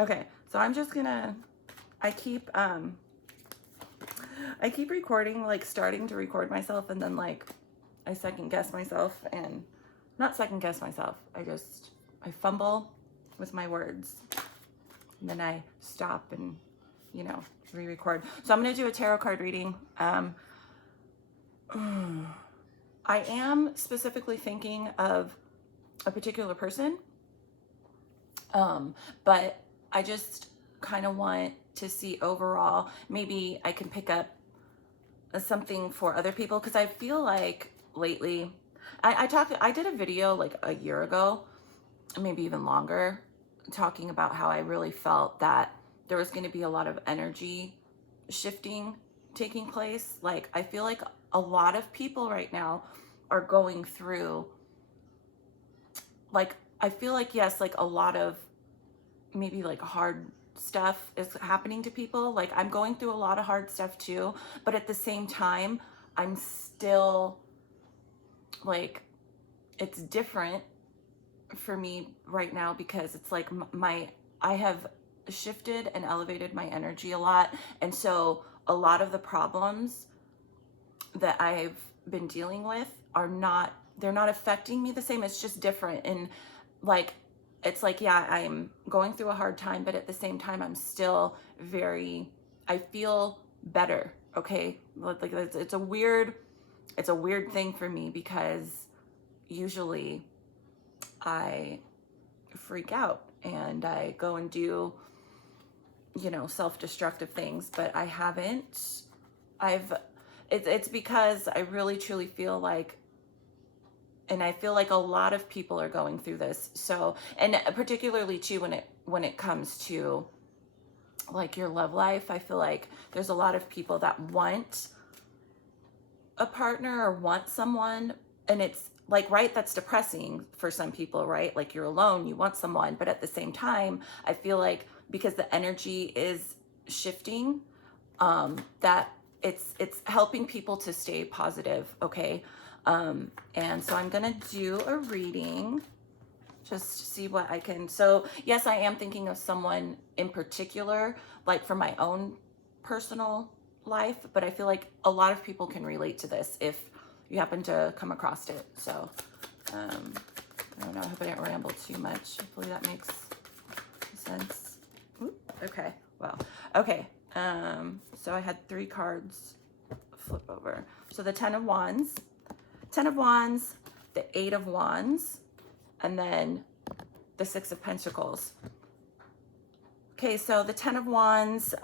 Okay, so I'm just gonna, I keep recording, like starting to record myself, and then like I second guess myself, and not second guess myself. I fumble with my words, and then I stop and, you know, re-record. So I'm gonna do a tarot card reading. I am specifically thinking of a particular person, but I just kind of want to see overall. Maybe I can pick up something for other people, because I feel like lately, I did a video like a year ago, maybe even longer, talking about how I really felt that there was going to be a lot of energy shifting taking place. Like, I feel like a lot of people right now are going through, like, I feel like, yes, like a lot of maybe like hard stuff is happening to people. Like, I'm going through a lot of hard stuff too, but at the same time, I'm still like, it's different for me right now, because it's like I have shifted and elevated my energy a lot, and so a lot of the problems that I've been dealing with they're not affecting me the same. It's just different. And like, it's like, yeah, I'm going through a hard time, but at the same time, I'm still I feel better. Okay. Like, it's a weird thing for me, because usually I freak out and I go and do, you know, self-destructive things, but I haven't. It's because I really truly feel like, and I feel like a lot of people are going through this. So, and particularly too, when it comes to like your love life, I feel like there's a lot of people that want a partner or want someone, and it's like, right, that's depressing for some people, right? Like, you're alone, you want someone, but at the same time, I feel like because the energy is shifting, that it's helping people to stay positive. Okay. And so I'm gonna do a reading, just to see what I can. So yes, I am thinking of someone in particular, like for my own personal life, but I feel like a lot of people can relate to this if you happen to come across it. So I don't know, I hope I didn't ramble too much. Hopefully that makes sense. Oop, okay, well, okay. So I had 3 cards flip over. So the 10 of Wands, the 8 of Wands, and then the 6 of Pentacles. Okay, so the 10 of Wands,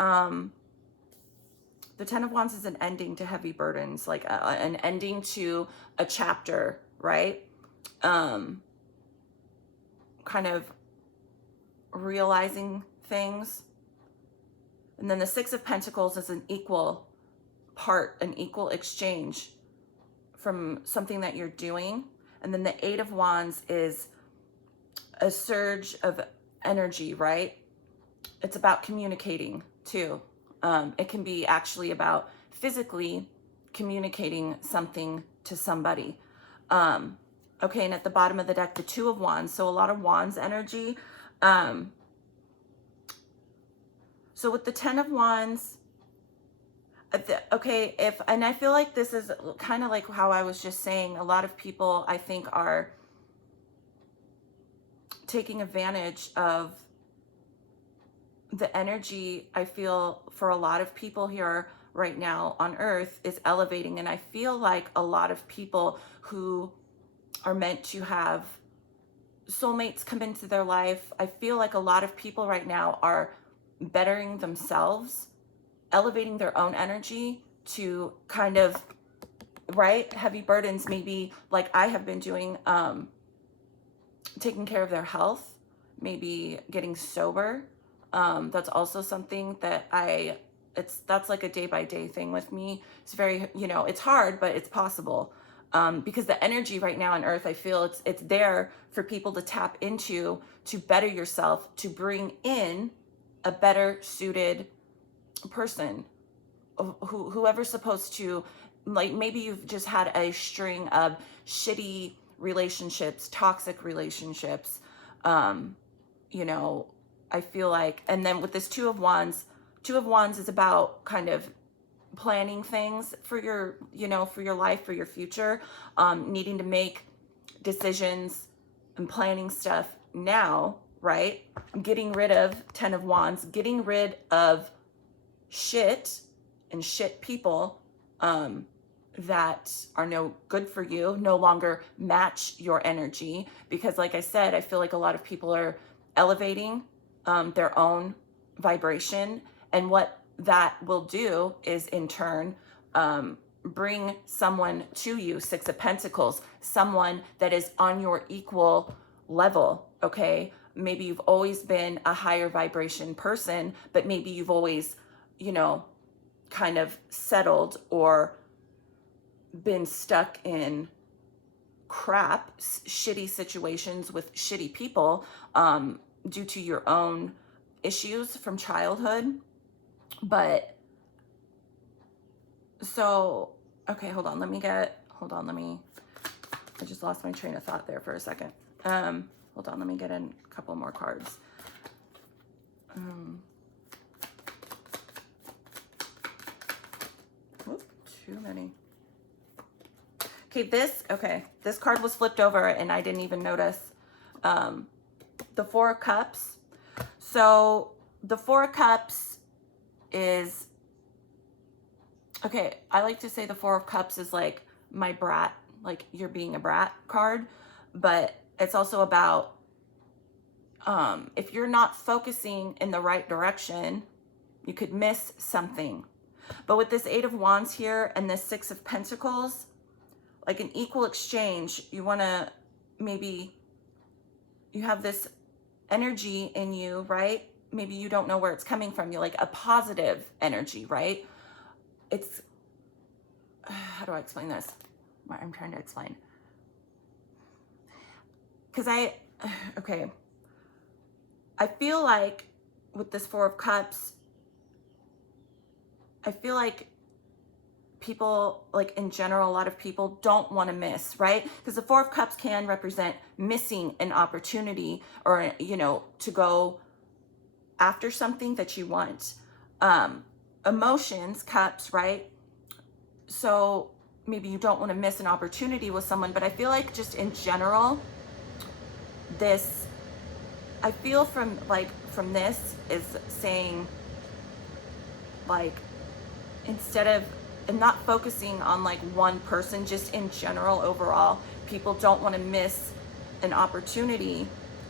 is an ending to heavy burdens, like an ending to a chapter, right? Kind of realizing things. And then the 6 of Pentacles is an equal exchange from something that you're doing. And then the 8 of Wands is a surge of energy, right? It's about communicating too. It can be actually about physically communicating something to somebody. Okay, and at the bottom of the deck, the 2 of Wands. So a lot of Wands energy. So with the 10 of Wands, okay, and I feel like this is kind of like how I was just saying, a lot of people, I think, are taking advantage of the energy. I feel for a lot of people here right now on Earth is elevating, and I feel like a lot of people who are meant to have soulmates come into their life, I feel like a lot of people right now are bettering themselves, elevating their own energy to kind of, right, heavy burdens, maybe like I have been doing, taking care of their health, maybe getting sober. That's also something that that's like a day by day thing with me. It's very, you know, it's hard, but it's possible. Because the energy right now on Earth, I feel it's there for people to tap into, to better yourself, to bring in a better suited person, whoever's supposed to, like, maybe you've just had a string of shitty relationships, toxic relationships, you know, I feel like, and then with this Two of Wands is about kind of planning things for your, for your life, for your future, needing to make decisions and planning stuff now, right? Getting rid of Ten of Wands, getting rid of shit and shit people that are no good for you, no longer match your energy. Because like I said, I feel like a lot of people are elevating their own vibration, and what that will do is in turn bring someone to you, Six of Pentacles, someone that is on your equal level, okay? Maybe you've always been a higher vibration person, but maybe you've always, kind of settled or been stuck in crap, shitty situations with shitty people due to your own issues from childhood. But so, okay, hold on, I just lost my train of thought there for a second. Hold on, let me get in a couple more cards. Too many. Okay, this card was flipped over and I didn't even notice. The Four of Cups. So the Four of Cups is, okay, I like to say the Four of Cups is like my brat, like you're being a brat card, but it's also about if you're not focusing in the right direction, you could miss something. But with this Eight of Wands here and this Six of Pentacles, like an equal exchange, you want to, maybe you have this energy in you, right? Maybe you don't know where it's coming from. You like a positive energy, right? It's, how do I explain this? I'm trying to explain. Because okay. I feel like with this Four of Cups, I feel like people, like in general, a lot of people don't want to miss, right? Because the Four of Cups can represent missing an opportunity or, to go after something that you want. Emotions, cups, right? So maybe you don't want to miss an opportunity with someone, but I feel like just in general, I feel from this is saying, like, instead of, and not focusing on like one person, just in general, overall, people don't want to miss an opportunity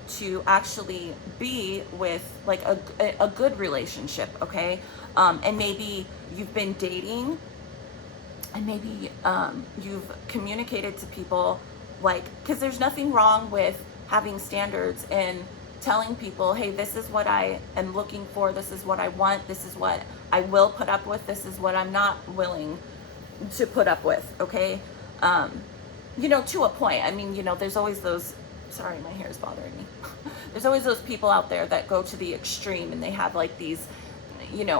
to actually be with like a good relationship, okay? And maybe you've been dating, and maybe you've communicated to people, like, because there's nothing wrong with having standards and telling people, hey, this is what I am looking for, this is what I want, this is what I will put up with, this is what I'm not willing to put up with, okay? To a point. I mean, there's always those, sorry, my hair is bothering me. There's always those people out there that go to the extreme and they have like these,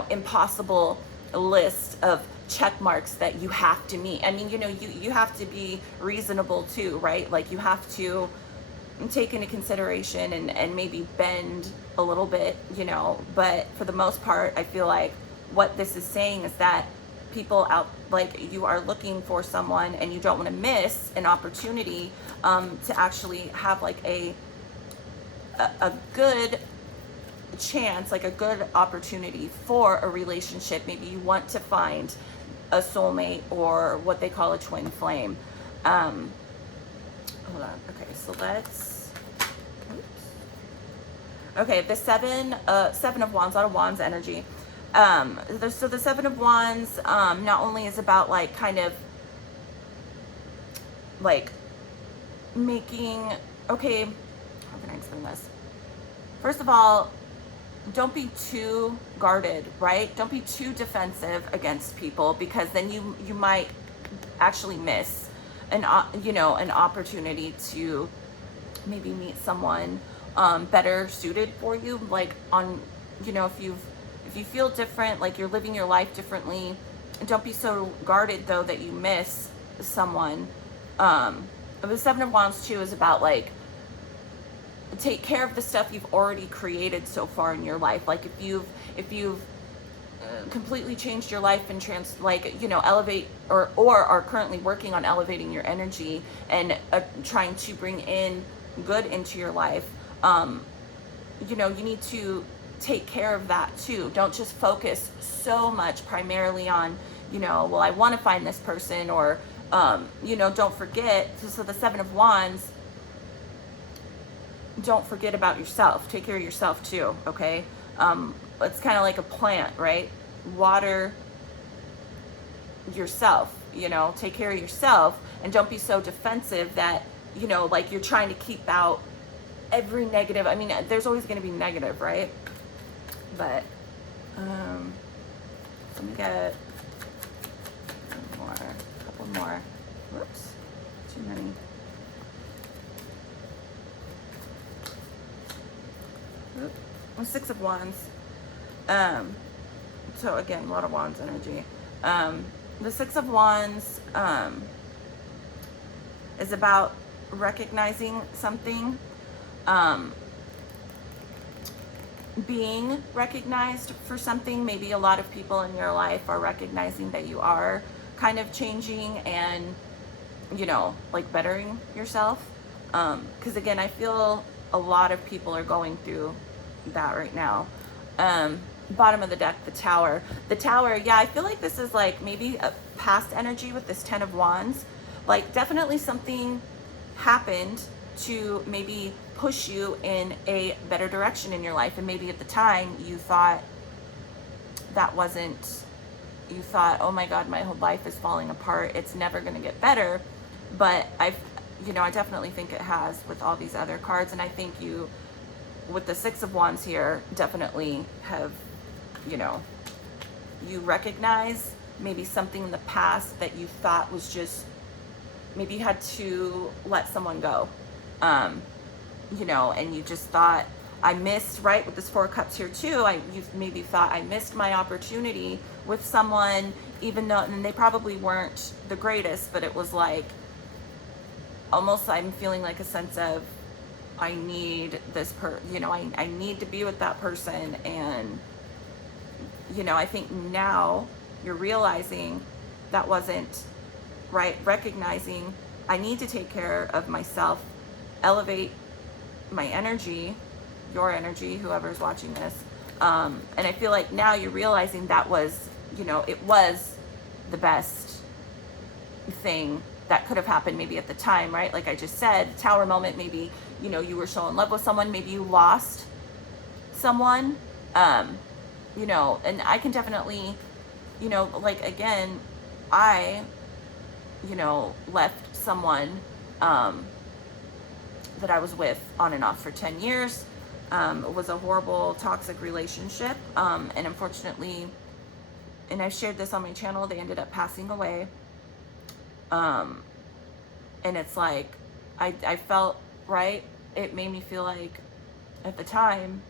impossible list of check marks that you have to meet. I mean, you have to be reasonable too, right? Like you have to take into consideration and maybe bend a little bit, but for the most part, I feel like what this is saying is that people out, like, you are looking for someone and you don't want to miss an opportunity to actually have like a good chance, like a good opportunity for a relationship. Maybe you want to find a soulmate or what they call a twin flame. Hold on. Okay, so let's. Oops. Okay, the Seven of Wands, out of Wands energy. So the Seven of Wands not only is about like kind of like making. Okay, how can I explain this? First of all, don't be too guarded, right? Don't be too defensive against people, because then you might actually miss an opportunity to maybe meet someone better suited for you, like on, if you feel different, like you're living your life differently, don't be so guarded though that you miss someone. The Seven of Wands too is about like take care of the stuff you've already created so far in your life. Like if you've completely changed your life and elevate or are currently working on elevating your energy and trying to bring in good into your life, you need to take care of that too. Don't just focus so much primarily on, well, I want to find this person, or don't forget. So the Seven of Wands, don't forget about yourself. Take care of yourself too, okay? It's kind of like a plant, right? Water yourself, take care of yourself, and don't be so defensive that, like you're trying to keep out every negative. I mean, there's always going to be negative, right? But, let me get a couple more. Whoops, too many. Six of Wands. So again, a lot of Wands energy. The Six of Wands is about recognizing something, being recognized for something. Maybe a lot of people in your life are recognizing that you are kind of changing and, like bettering yourself. Because again, I feel a lot of people are going through that right now. Bottom of the deck, the Tower. The Tower, yeah, I feel like this is like maybe a past energy with this Ten of Wands. Like definitely something happened to maybe push you in a better direction in your life, and maybe at the time you thought you thought, oh my God, my whole life is falling apart, it's never going to get better. But I definitely think it has with all these other cards. And I think you, with the Six of Wands here, definitely have, you recognize maybe something in the past that you thought was just, maybe you had to let someone go, and you just thought, I missed, right, with this Four of Cups here too, you maybe thought, I missed my opportunity with someone, even though, and they probably weren't the greatest, but it was like, almost I'm feeling like a sense of, I need this I need to be with that person. And, I think now you're realizing that wasn't right, recognizing I need to take care of myself, elevate my energy, your energy, whoever's watching this. And I feel like now you're realizing that was, it was the best thing that could have happened maybe at the time, right? Like I just said, Tower moment, maybe, you were so in love with someone, maybe you lost someone, and I can definitely, like again, I, left someone that I was with on and off for 10 years. It was a horrible, toxic relationship. And unfortunately, and I've shared this on my channel, they ended up passing away. And it's like, I felt, right? It made me feel like at the time,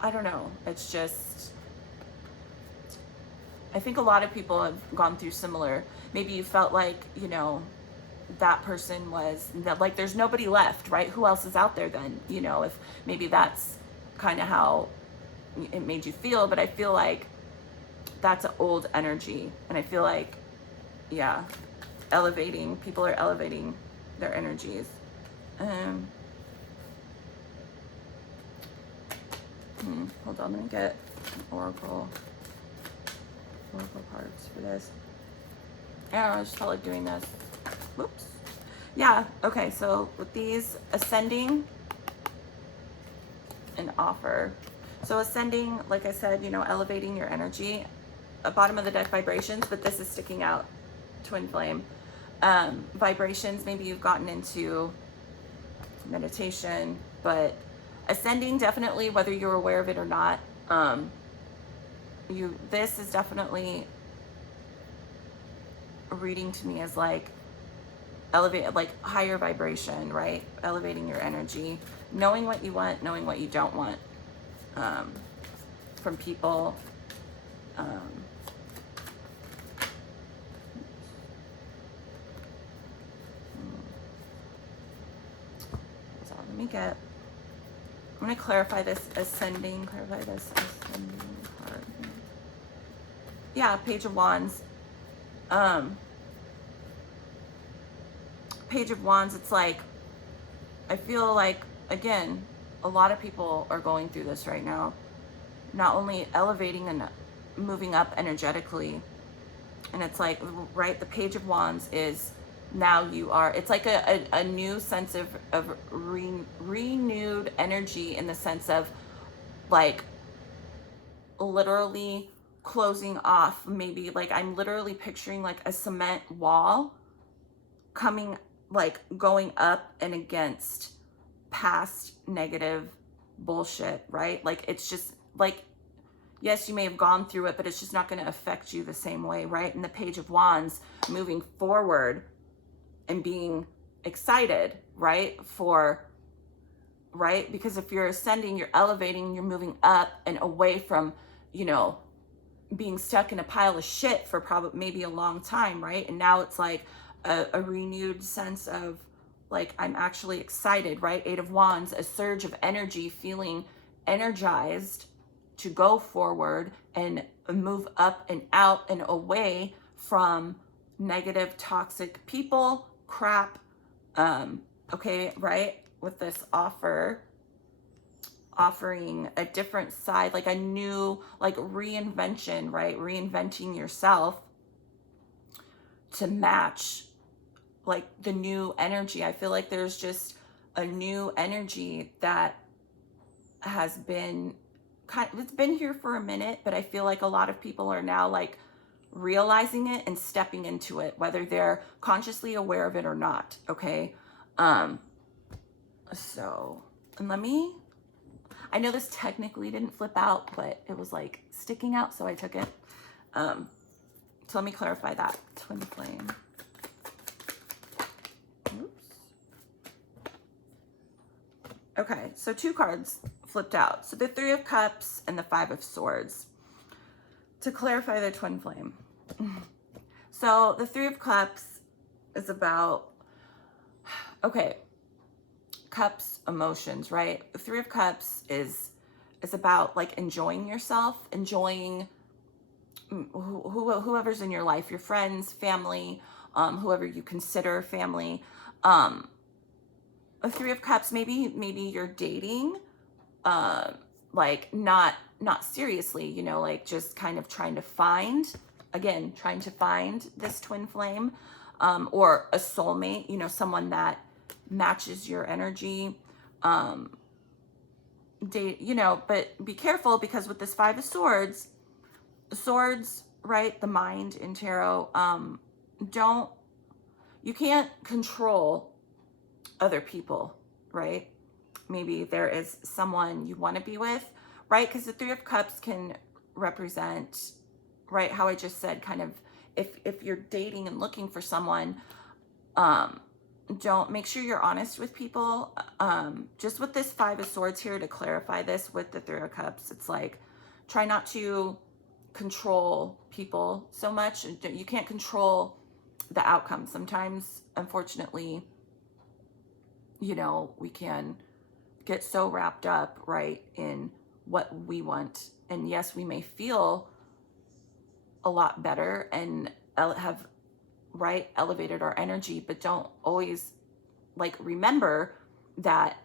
I don't know. It's just, I think a lot of people have gone through similar, maybe you felt like, that person was like, there's nobody left, right? Who else is out there then? If maybe that's kind of how it made you feel, but I feel like that's an old energy. And I feel like, yeah, people are elevating their energies. Hold on, let me get oracle cards for this. I don't know, I just felt like doing this. Whoops. Yeah, okay, so with these, ascending and offer. So ascending, like I said, elevating your energy. Bottom of the deck, vibrations, but this is sticking out, twin flame. Vibrations, maybe you've gotten into meditation, but ascending, definitely, whether you're aware of it or not, this is definitely reading to me as like elevate, like higher vibration, right? Elevating your energy, knowing what you want, knowing what you don't want from people. going to clarify this ascending card. Yeah, Page of Wands. Page of Wands, it's like, I feel like, again, a lot of people are going through this right now. Not only elevating and moving up energetically, and it's like, right, the Page of Wands is now you are, it's like a new sense of renewed energy, in the sense of like literally closing off, maybe like I'm literally picturing like a cement wall coming, like going up and against past negative bullshit, right? Like it's just like, yes, you may have gone through it, but it's just not going to affect you the same way, right? And the Page of Wands, moving forward and being excited, right? Right? Because if you're ascending, you're elevating, you're moving up and away from, you know, being stuck in a pile of shit for probably maybe a long time, right? And now it's like a renewed sense of like, I'm actually excited, right? Eight of Wands, a surge of energy, feeling energized to go forward and move up and out and away from negative, toxic people, crap. Okay, right? With this offering a different side, like a new, like reinvention, right? Reinventing yourself to match like the new energy. I feel like there's just a new energy that has been it's been here for a minute, but I feel like a lot of people are now like realizing it and stepping into it, whether they're consciously aware of it or not. Okay. So, and I know this technically didn't flip out, but it was like sticking out, so I took it. So let me clarify that. Twin flame. Oops. Okay, so two cards flipped out. So the Three of Cups and the Five of Swords. To clarify the twin flame. So the Three of Cups is about, okay, cups, emotions, right? The Three of Cups is about like enjoying yourself, enjoying whoever's in your life, your friends, family, whoever you consider family. A Three of Cups, maybe you're dating, like not seriously, you know, like just kind of trying to find this twin flame, or a soulmate, you know, someone that matches your energy, date, you know, but be careful, because with this Five of Swords, right, the mind in tarot, you can't control other people, right? Maybe there is someone you want to be with, right? Because the Three of Cups can represent, right, how I just said, kind of, if you're dating and looking for someone, make sure you're honest with people. Just with this Five of Swords here, to clarify this with the Three of Cups, it's like, try not to control people so much. You can't control the outcome. Sometimes, unfortunately, you know, we can get so wrapped up, right, in what we want. And yes, we may feel a lot better and have, right, elevated our energy, but don't always, like, remember that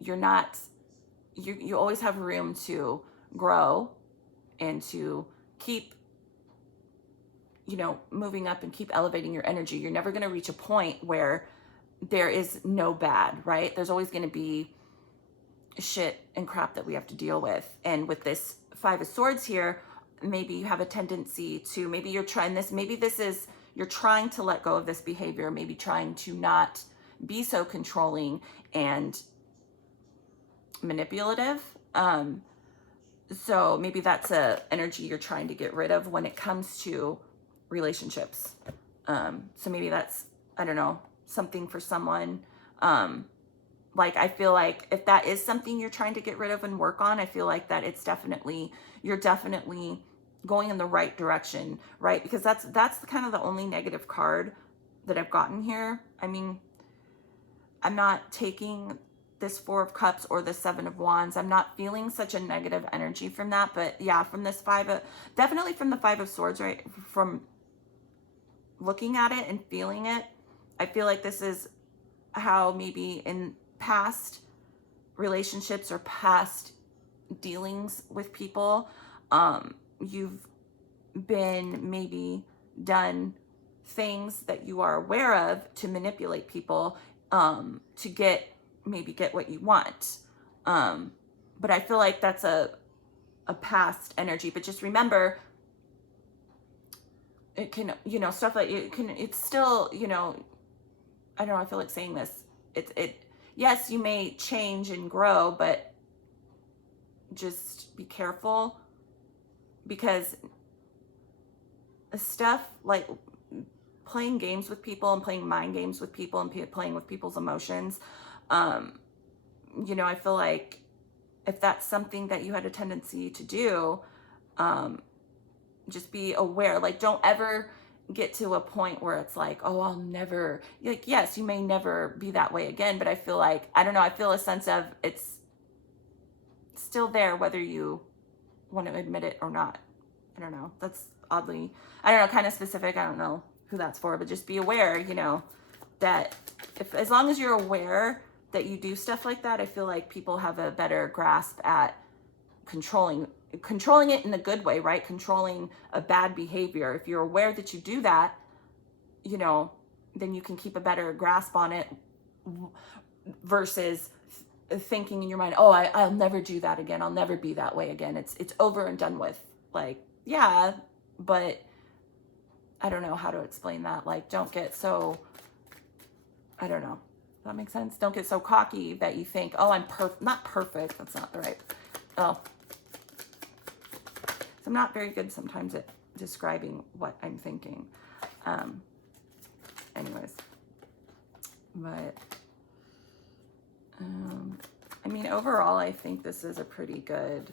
you're not, you always have room to grow and to keep, you know, moving up and keep elevating your energy. You're never going to reach a point where there is no bad, right? There's always going to be shit and crap that we have to deal with. And with this Five of Swords here, maybe you have a tendency to, maybe you're trying this, you're trying to let go of this behavior, maybe trying to not be so controlling and manipulative. So maybe that's a energy you're trying to get rid of when it comes to relationships. So maybe that's, I don't know, something for someone. Like, I feel like if that is something you're trying to get rid of and work on, I feel like that you're definitely going in the right direction, right? Because that's kind of the only negative card that I've gotten here. I mean, I'm not taking this Four of Cups or the Seven of Wands. I'm not feeling such a negative energy from that, but yeah, from this definitely from the Five of Swords, right? From looking at it and feeling it, I feel like this is how maybe in past relationships or past dealings with people, you've been maybe done things that you are aware of to manipulate people, to get what you want. But I feel like that's a past energy. But just remember, it can, stuff like it's still, I don't know, I feel like saying this. Yes, you may change and grow, but just be careful, because stuff like playing games with people and playing mind games with people and playing with people's emotions, I feel like if that's something that you had a tendency to do, just be aware. Like, don't ever get to a point where it's like, oh, I'll never, like, yes, you may never be that way again, but I feel like, I don't know, I feel a sense of it's still there whether you want to admit it or not. I don't know. That's oddly, I don't know, kind of specific. I don't know who that's for, but just be aware, that as long as you're aware that you do stuff like that, I feel like people have a better grasp at controlling it in a good way, right? Controlling a bad behavior. If you're aware that you do that, then you can keep a better grasp on it, versus thinking in your mind, oh, I'll never do that again. I'll never be that way again. It's over and done with. Like, yeah, but I don't know how to explain that. Like, don't get so, I don't know. Does that make sense? Don't get so cocky that you think, oh, I'm not perfect. That's not the right. Oh, so I'm not very good sometimes at describing what I'm thinking. Anyways, but I mean, overall, I think this is a pretty good,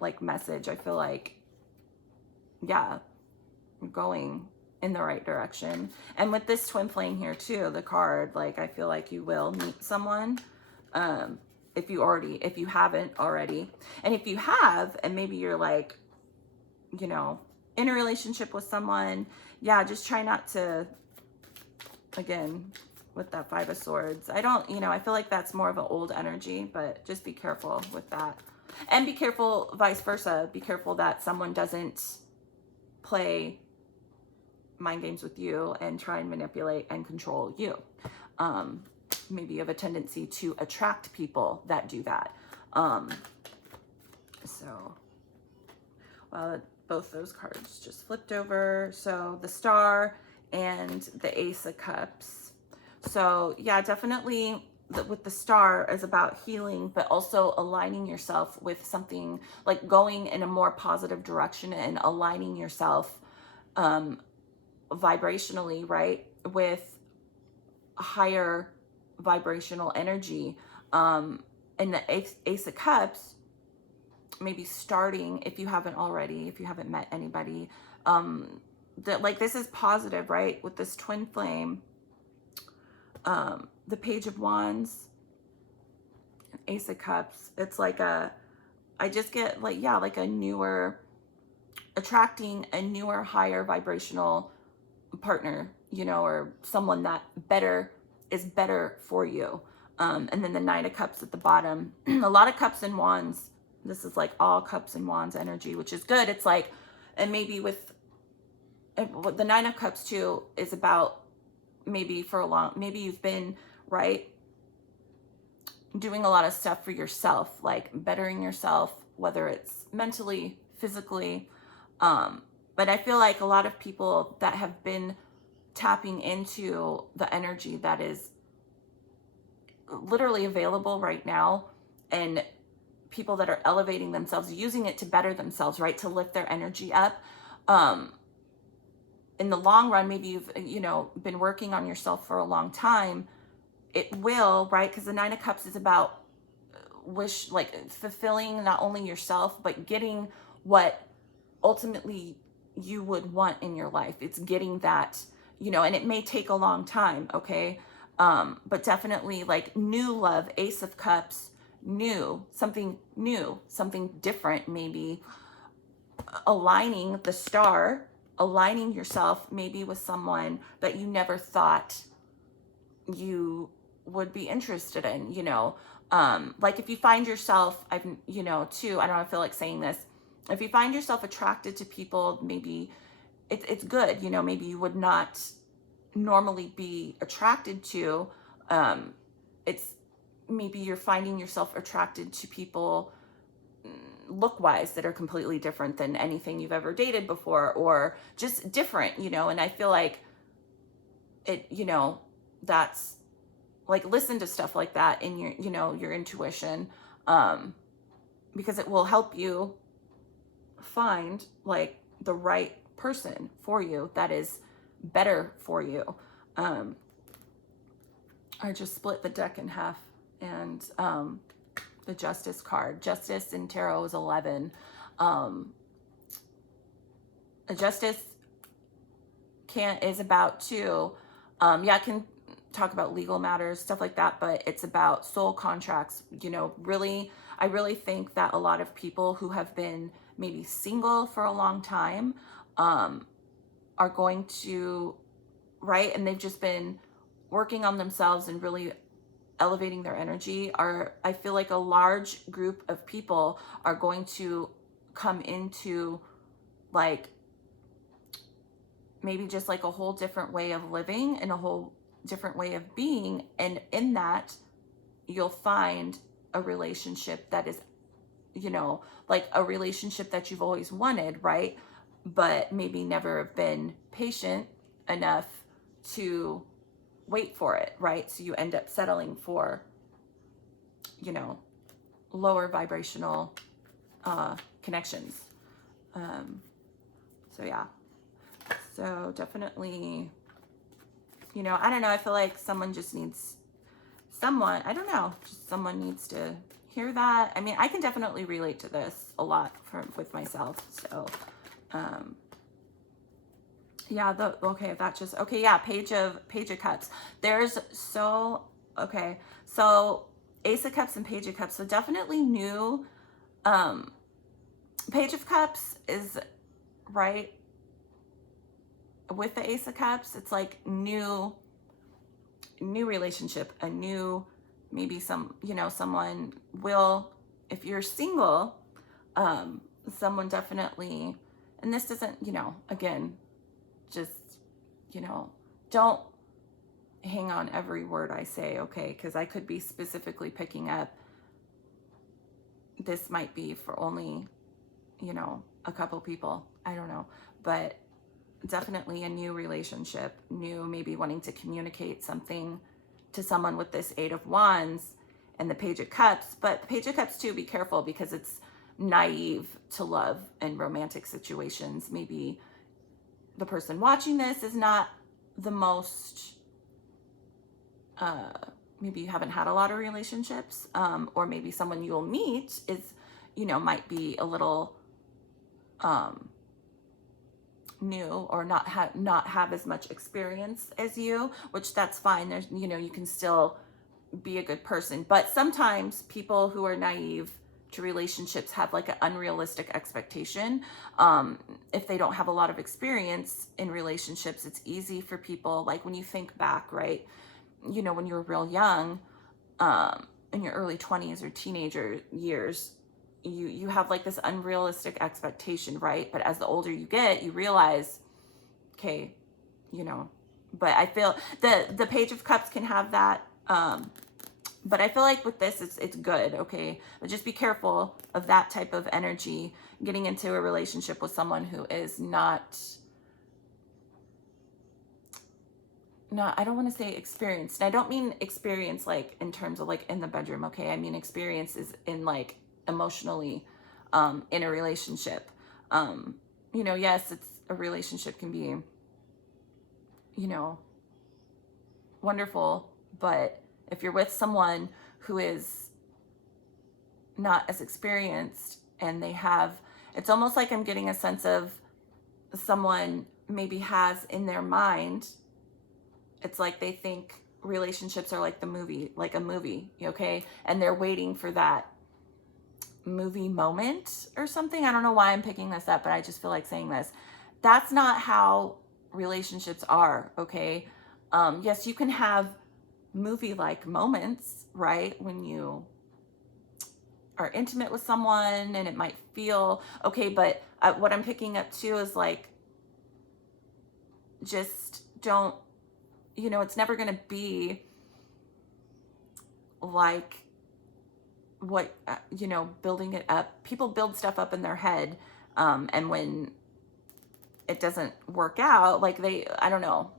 like, message. I feel like, yeah, I'm going in the right direction. And with this twin flame here too, the card, like, I feel like you will meet someone, if you haven't already. And if you have, and maybe you're like, in a relationship with someone, yeah, just try not to, again, with that Five of Swords, I feel like that's more of an old energy, but just be careful with that. And be careful vice versa. Be careful that someone doesn't play mind games with you and try and manipulate and control you. Maybe you have a tendency to attract people that do that. Well, both those cards just flipped over. So the Star and the Ace of Cups. So yeah, definitely with the Star is about healing, but also aligning yourself with something, like going in a more positive direction and aligning yourself vibrationally, right, with a higher vibrational energy. And the Ace of Cups, maybe starting, if you haven't already, if you haven't met anybody, that, like, this is positive, right? With this twin flame, the Page of Wands, Ace of Cups, it's like I just get like, yeah, like attracting a newer, higher vibrational partner, or someone that is better for you. And then the Nine of Cups at the bottom, a lot of Cups and Wands. This is like all Cups and Wands energy, which is good. It's like, and maybe with the Nine of Cups too is about, maybe you've been, right, doing a lot of stuff for yourself, like bettering yourself, whether it's mentally, physically. But I feel like a lot of people that have been tapping into the energy that is literally available right now, and people that are elevating themselves, using it to better themselves, right, to lift their energy up. In the long run, maybe you've, been working on yourself for a long time. It will, right? Because the Nine of Cups is about fulfilling not only yourself, but getting what ultimately you would want in your life. It's getting that, and it may take a long time, okay? But definitely like new love, Ace of Cups, new, something different, maybe aligning the star, aligning yourself maybe with someone that you never thought you would be interested in, you know. Like if you find yourself, I've, you know, too, I don't feel like saying this. If you find yourself attracted to people, maybe it's good, you know, maybe you would not normally be attracted to. It's maybe you're finding yourself attracted to people look wise that are completely different than anything you've ever dated before, or just different, you know. And I feel like it, you know, that's like, listen to stuff like that in your, you know, your intuition, because it will help you find like the right person for you that is better for you. I just split the deck in half, and the Justice card. Justice in tarot is 11. Justice is about to, yeah, it can talk about legal matters, stuff like that, but it's about soul contracts. You know, really, I really think that a lot of people who have been maybe single for a long time are going to, right, and they've just been working on themselves and really elevating their energy, I feel like a large group of people are going to come into like maybe just like a whole different way of living and a whole different way of being. And in that, you'll find a relationship that is, you know, like a relationship that you've always wanted, right? But maybe never have been patient enough to wait for it, right? So you end up settling for, you know, lower vibrational connections. So yeah, so definitely, you know, I don't know, I feel like someone just needs someone, I don't know, just someone needs to hear that. I mean, I can definitely relate to this a lot with myself. So yeah, okay, that just, okay, yeah, Page of Cups. There's okay, so Ace of Cups and Page of Cups, so definitely new. Page of Cups is right with the Ace of Cups. It's like new relationship, a new, maybe some, you know, someone will, if you're single, someone definitely, and this doesn't, you know, again, just, you know, don't hang on every word I say, okay? Because I could be specifically picking up, this might be for only, you know, a couple people, I don't know, but definitely a new relationship, new, maybe wanting to communicate something to someone with this Eight of Wands and the Page of Cups. But the Page of Cups too, be careful, because it's naive to love and romantic situations. Maybe the person watching this is not the most, maybe you haven't had a lot of relationships, or maybe someone you'll meet is, you know, might be a little new, or not have as much experience as you, which that's fine. There's, you know, you can still be a good person. But sometimes people who are naive to relationships have like an unrealistic expectation. If they don't have a lot of experience in relationships, it's easy for people, like when you think back, right? You know, when you were real young, in your early 20s or teenager years, you have like this unrealistic expectation, right? But as the older you get, you realize, okay, you know, but I feel the Page of Cups can have that, but I feel like with this, it's good, okay? But just be careful of that type of energy, getting into a relationship with someone who is not, I don't want to say experienced. And I don't mean experience like in terms of like in the bedroom, okay? I mean experience is in like emotionally, in a relationship. You know, yes, a relationship can be, you know, wonderful, but if you're with someone who is not as experienced, and they have, it's almost like I'm getting a sense of someone maybe has in their mind, it's like they think relationships are like like a movie, okay? And they're waiting for that movie moment or something. I don't know why I'm picking this up, but I just feel like saying this. That's not how relationships are, okay? Yes, you can have movie-like moments, right? When you are intimate with someone and it might feel okay, but what I'm picking up too is like, just don't, it's never going to be like what, building it up. People build stuff up in their head. And when it doesn't work out, like I don't know,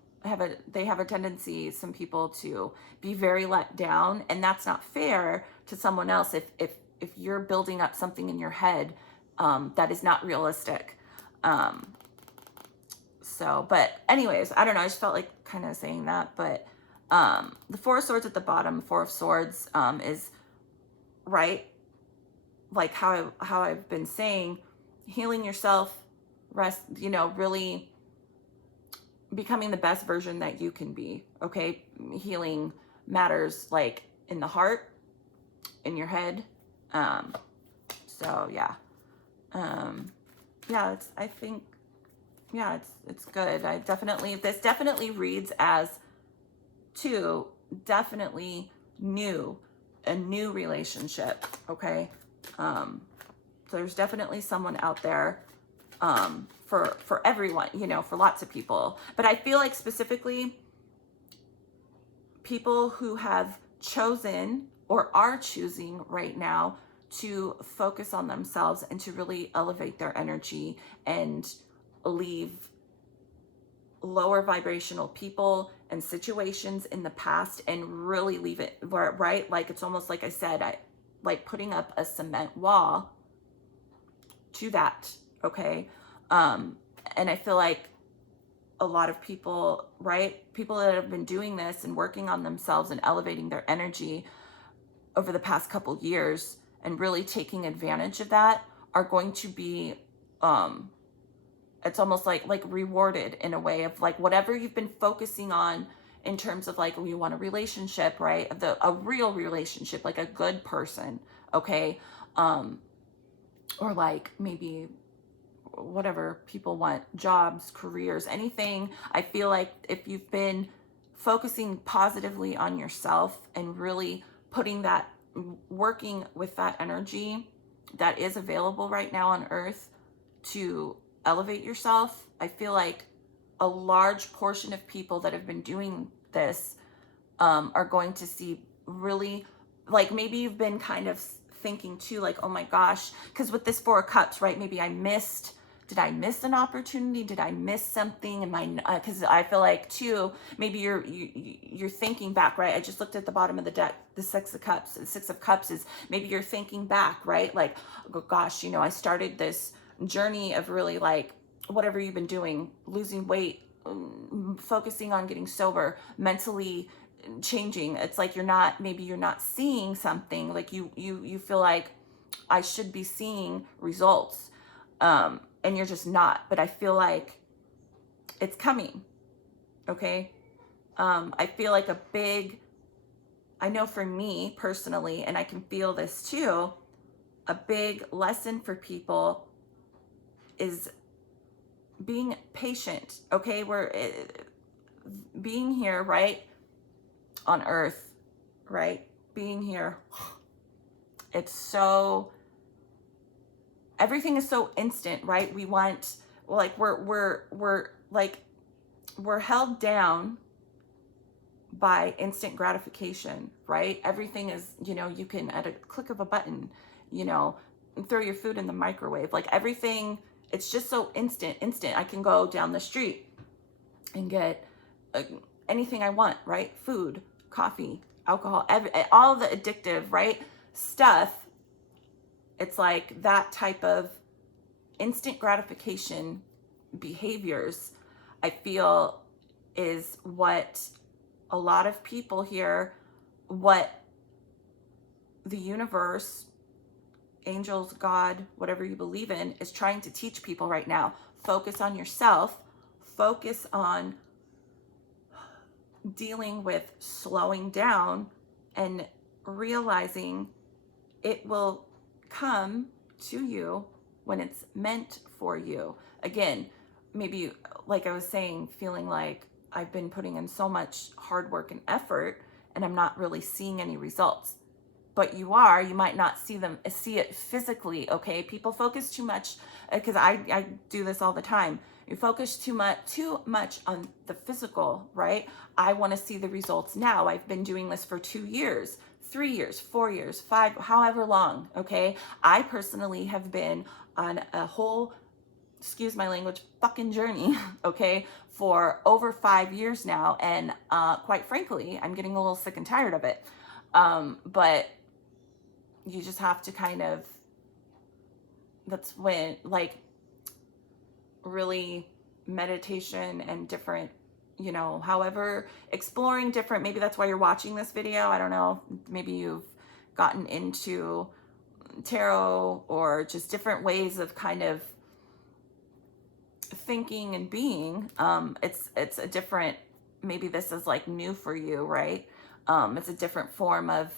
they have a tendency, some people, to be very let down. And that's not fair to someone else if you're building up something in your head that is not realistic. But anyways, I don't know. I just felt like kind of saying that. But the Four of Swords at the bottom, Four of Swords is right. Like how I've been saying, healing yourself, rest, really becoming the best version that you can be. Okay. Healing matters like in the heart, in your head. So yeah. Yeah, I think, yeah, it's good. This definitely reads as definitely a new relationship. Okay. So there's definitely someone out there, for everyone, for lots of people. But I feel like specifically people who have chosen or are choosing right now to focus on themselves and to really elevate their energy and leave lower vibrational people and situations in the past and really leave it right. Like it's almost like I said, like putting up a cement wall to that. Okay. And I feel like a lot of people, right? People that have been doing this and working on themselves and elevating their energy over the past couple years and really taking advantage of that are going to be, it's almost like rewarded in a way of like whatever you've been focusing on in terms of like, you want a relationship, right? A real relationship, like a good person. Okay. Or like maybe whatever people want, jobs, careers, anything. I feel like if you've been focusing positively on yourself and really putting that, working with that energy that is available right now on earth to elevate yourself, I feel like a large portion of people that have been doing this are going to see really, like maybe you've been kind of thinking too, like, oh my gosh, because with this Four of Cups, right, maybe did I miss an opportunity? Did I miss something? Because I feel like too, maybe you're thinking back, right? I just looked at the bottom of the deck, the Six of Cups. The Six of Cups is maybe you're thinking back, right? Like, oh gosh, I started this journey of really like whatever you've been doing, losing weight, focusing on getting sober, mentally changing. It's like you're not seeing something, like you feel like I should be seeing results. And you're just not, but I feel like it's coming. Okay. I feel like I know for me personally, and I can feel this too, a big lesson for people is being patient. Okay. We're being here, right? On earth, right? Being here. Everything is so instant, right? We want, like, we're held down by instant gratification, right? Everything is, you can at a click of a button, throw your food in the microwave. Like everything, it's just so instant. I can go down the street and get anything I want, right? Food, coffee, alcohol, all the addictive, right? Stuff. It's like that type of instant gratification behaviors, I feel, is what a lot of people here, what the universe, angels, God, whatever you believe in, is trying to teach people right now. Focus on yourself. Focus on dealing with slowing down and realizing it will come to you when it's meant for you. Again, maybe like I was saying, feeling like I've been putting in so much hard work and effort and I'm not really seeing any results. But you might not see it physically, okay? People focus too much, because I do this all the time. You focus too much on the physical, right? I want to see the results now. I've been doing this for 2 years, 3 years, 4 years, 5, however long, okay? I personally have been on a whole, excuse my language, fucking journey, okay, for over 5 years now. And quite frankly, I'm getting a little sick and tired of it. But you just have to kind of, that's when, like, really meditation and different, you know, however, exploring different, maybe that's why you're watching this video. I don't know. Maybe you've gotten into tarot or just different ways of kind of thinking and being. It's a different, maybe this is like new for you, right? It's a different form of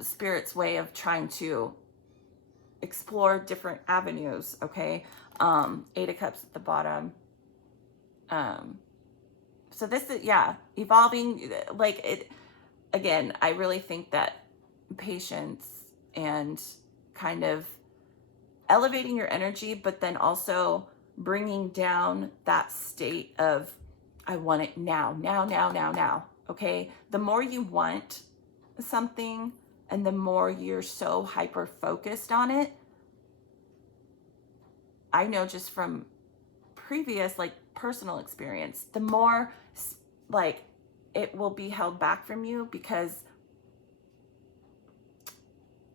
Spirit's way of trying to explore different avenues, okay? 8 of Cups at the bottom. So this is, yeah, evolving, like it, again, I really think that patience and kind of elevating your energy, but then also bringing down that state of, I want it now, okay? The more you want something and the more you're so hyper focused on it, I know just from previous, like, personal experience, the more, like, it will be held back from you because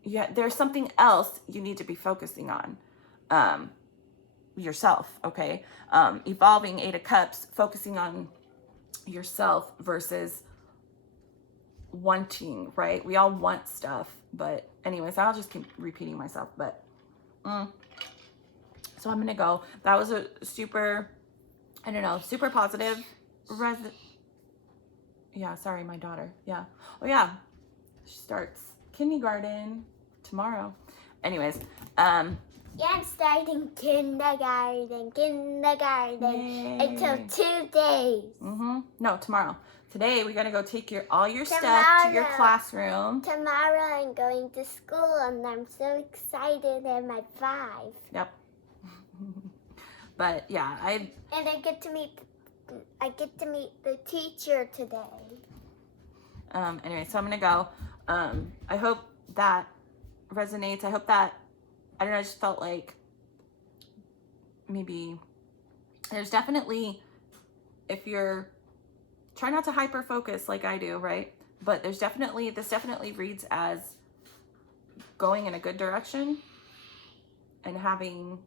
there's something else you need to be focusing on. Yourself, okay? Evolving 8 of Cups, focusing on yourself versus wanting, right? We all want stuff, but anyways, I'll just keep repeating myself, but so I'm gonna go. That was a super, I don't know, super positive yeah, sorry, my daughter. Yeah. Oh yeah, she starts kindergarten tomorrow. Anyways, yeah, I'm starting kindergarten yay. until 2 days. No, tomorrow. Today we're gonna go take all your stuff to your classroom. Tomorrow I'm going to school and I'm so excited at my 5. Yep. But yeah, and I get to meet the teacher today. Anyway, so I'm gonna go. I hope that resonates. I hope that, I don't know, I just felt like maybe there's definitely, if you're, try not to hyper focus like I do, right? But this definitely reads as going in a good direction and having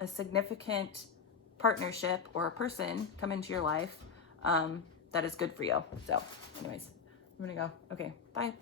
a significant partnership or a person come into your life that is good for you. So anyways, I'm gonna go. Okay, bye.